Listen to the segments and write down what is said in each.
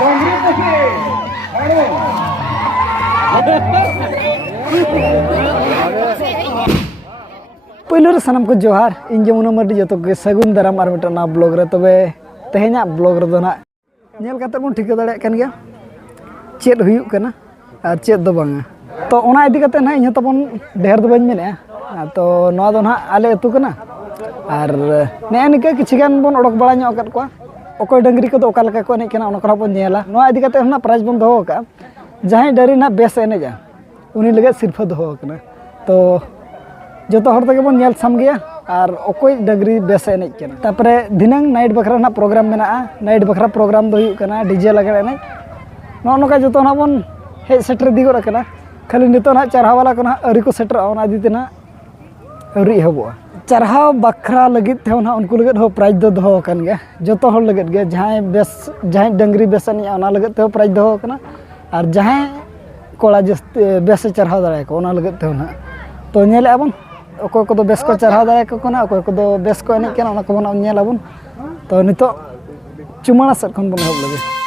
पहिलो सानम को जोहार इन जमुना मर्डी जो के सगुन दाराम और मिटना ब्लॉग रे तबे तेहेना ब्लॉग रे दो ना नेल काते बन ठिका दाड़े कान गया चेद हुयु कना और चेद दो बांगा तो ओना इदी काते ना इन तबन ढेर दो बन मेने तो नोआ दो ना आले अतु कना और ने निका किछिगान बन ओडक बड़ा ᱧᱚᱜ ᱟᱠᱟᱫ ᱠᱚᱣᱟ ᱚᱠᱚᱭ ᱰᱟᱝᱨᱤ ᱠᱚᱫᱚ ᱚᱠᱟ ᱞᱮᱠᱟ ᱠᱚ ᱮᱱᱮᱡ ᱠᱟᱱᱟ ᱚᱱᱟ ᱠᱚ ᱵᱚᱱ ᱧᱮᱞᱟ ᱱᱚᱣᱟ ᱤᱫᱤ ᱠᱟᱛᱮ ᱦᱚᱸ ᱯᱨᱟइज ᱵᱚᱱ ᱫᱚᱦᱚ ᱟᱠᱟᱫᱟ ᱡᱟᱦᱟᱸᱭ ᱰᱟᱹᱨᱤ ᱱᱟ ᱵᱮᱥ ᱮᱱᱮᱡᱟ उनी लगे सिरफा दो होकना तो जो हर तक बन नेल सामगेया और अकोय डंगरी बेस एनेज कना तापरे दिनांग नाइट बखरा ना प्रोग्राम मेना नाइट बखरा प्रोग्राम दो हुयु कना डीजे लगे एनेज नो नोका जो ना बन हेज सेटर दिगो रखना खाली नितो ना चरहा वाला को ना अरी को सेटर ओना दिते ना अरी हबोआ चरहा बखरा लगित थे ना उनको लगे हो प्राइज दो दो कन गया जो हर लगे गया जहां डंगरी बेस एनेज ओना लगे ते प्राइज दो कना और जहां कोड़ा जस्ती बेस चढ़ा दाड़े को ओना लगे थे ना तो नेले आबन अकोय को बेस को चढ़ा दाड़े को ना अकोय को बेस को एनेज कना ओना को बन नेल आबन तो नितो चुमाना सेट खन बन हब लगे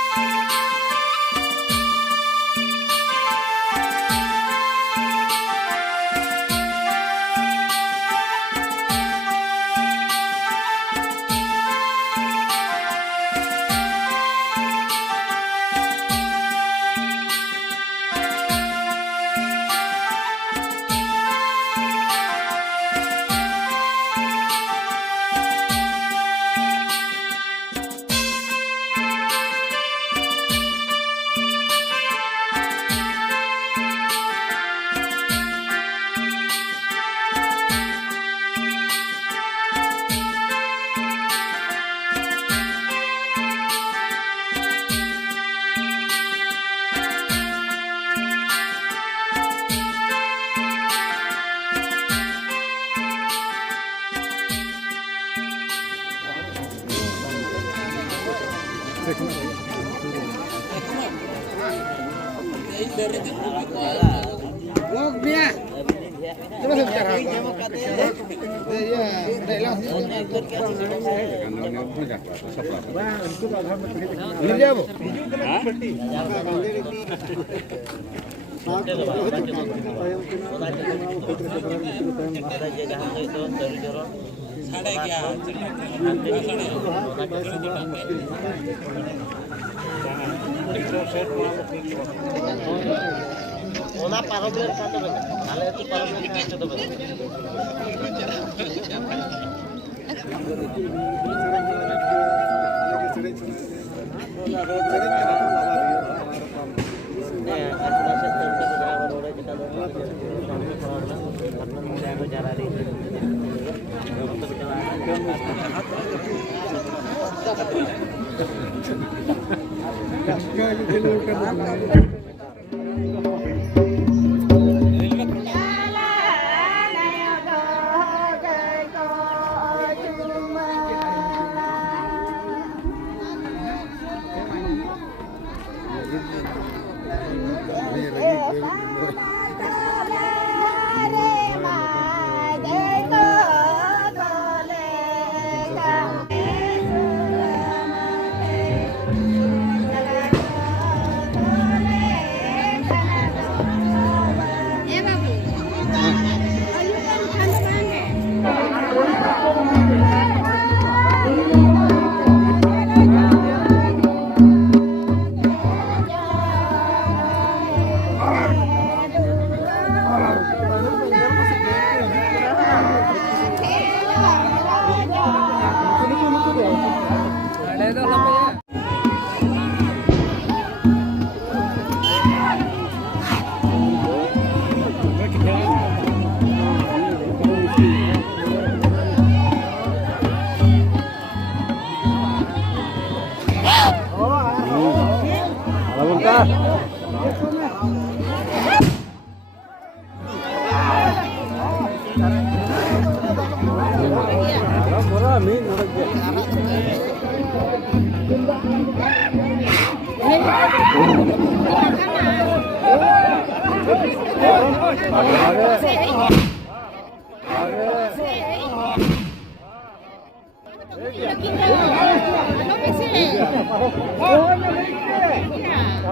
ओना पारबेर का तो नाले तो पारबेर का तो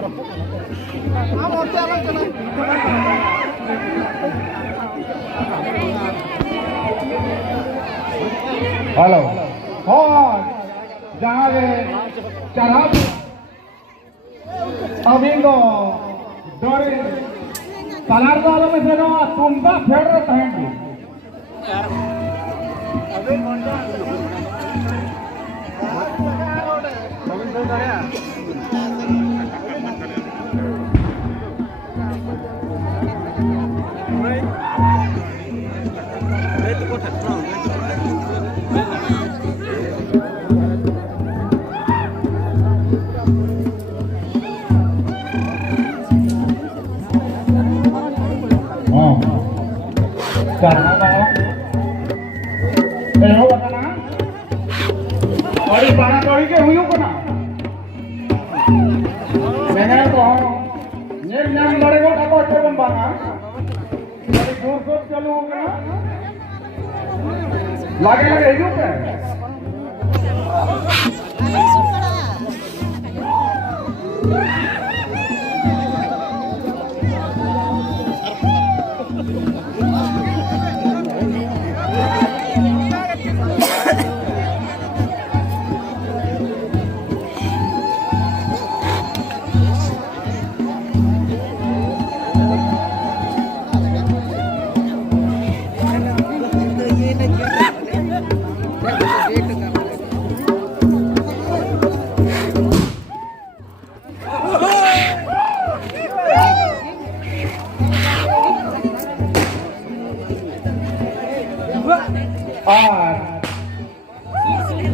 हेलो और जहाँ वे चढ़ा अभी तो डोरे कलर वालों में से ना तुमदा फेड़ रहे हैं karena bahwa eho bakana ori para tori ke huyu kana mena to nyel nyam lare go ta ko chebon bana ori dur dur chalu kana lage lage hidu ke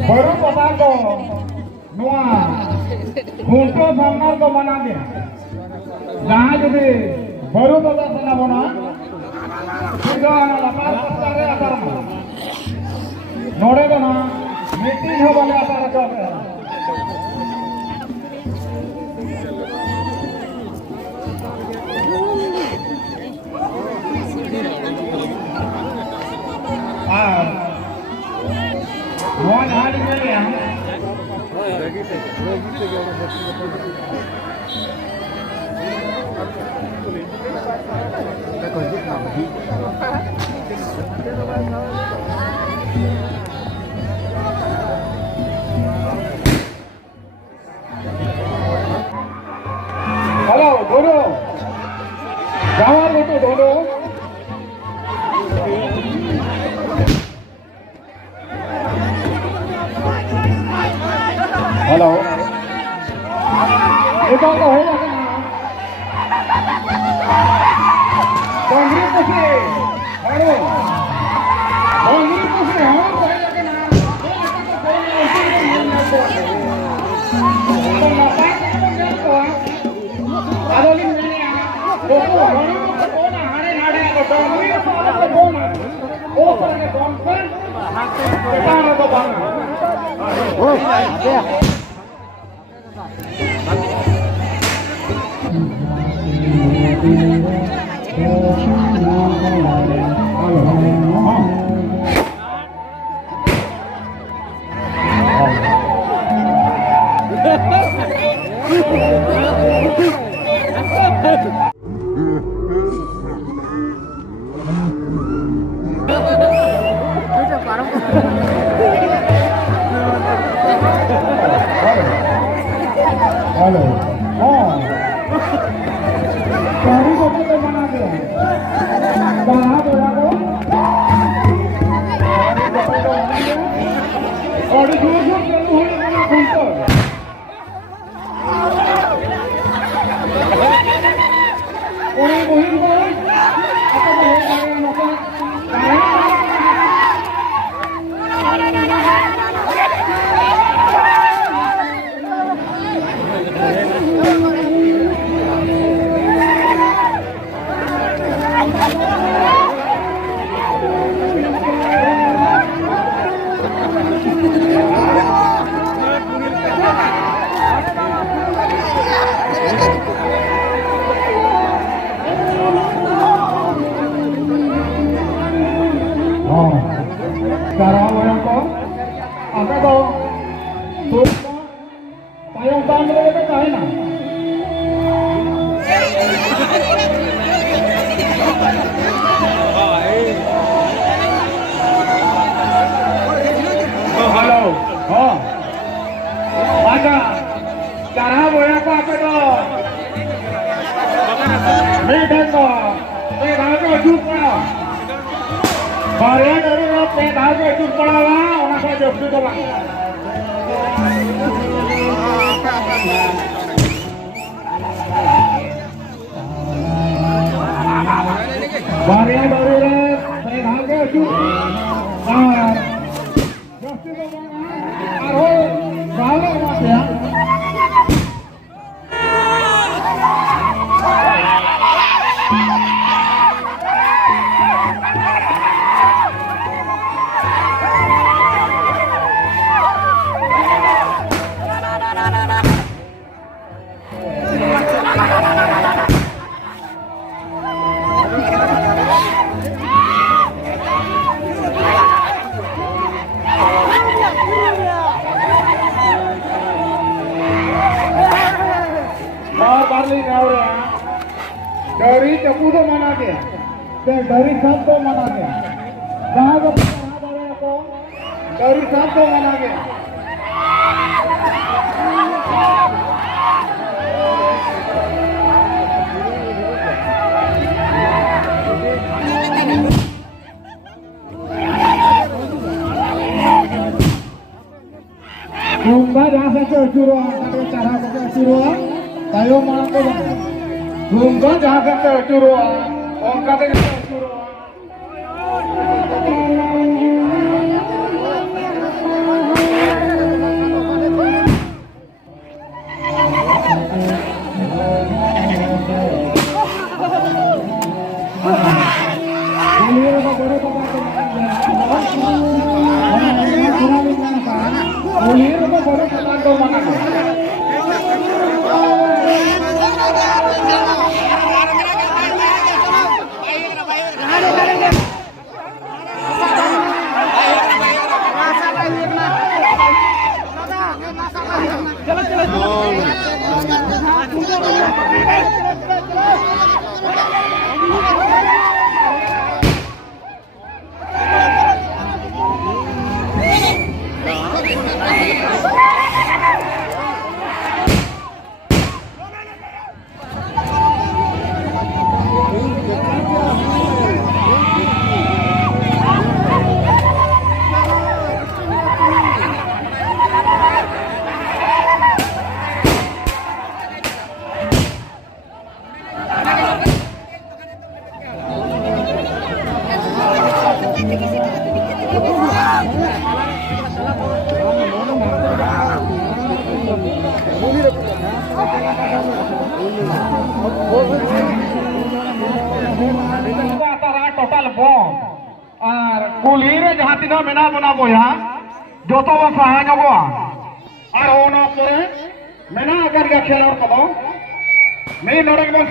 baru potato nuah hunto samnar ko mana dia jahan jadi baru potato sana bona itu ana lapar patare atar nore ko na meeting ho bale atar ko Mohon hari ini ya. Halo, Dodo. Jangan itu Dodo. Hello एक और हो जाएगा कांग्रेस से hello Congress से हम हो जाएगा ना तो नापाक को आदोली में तो कौन हारे नाड़े को कांग्रेस वाला कौन ओ पर के कौन पर बेटा को बांगा ओ आते हेलो हाँ सारी बच्चे को बना दिया कहाँ बोला को और दूर दूर चलू हुई बना घूमता उन्हें वही बोल आता बहुत सारे मौका acuh pula. Varian dari lo pedal ke acuh pula lah, orang kau jauh tu lah. Varian dari lo pedal ke acuh. Jauh tu lah. Aroh, kalau macam ya. डरी चपू तो मना गया, डरी सब तो मना गया, कहाँ को डरी सब तो मना गया। Rumba jahang se curang, tapi cara se curang, tayo mana ko ba? Rumba jahang se curang, orang kata se curang. total bom ar kulire jaha tina mena bana boya joto ba saha nyogoa ar ona pore mena agar ga khelor kodo me norek bon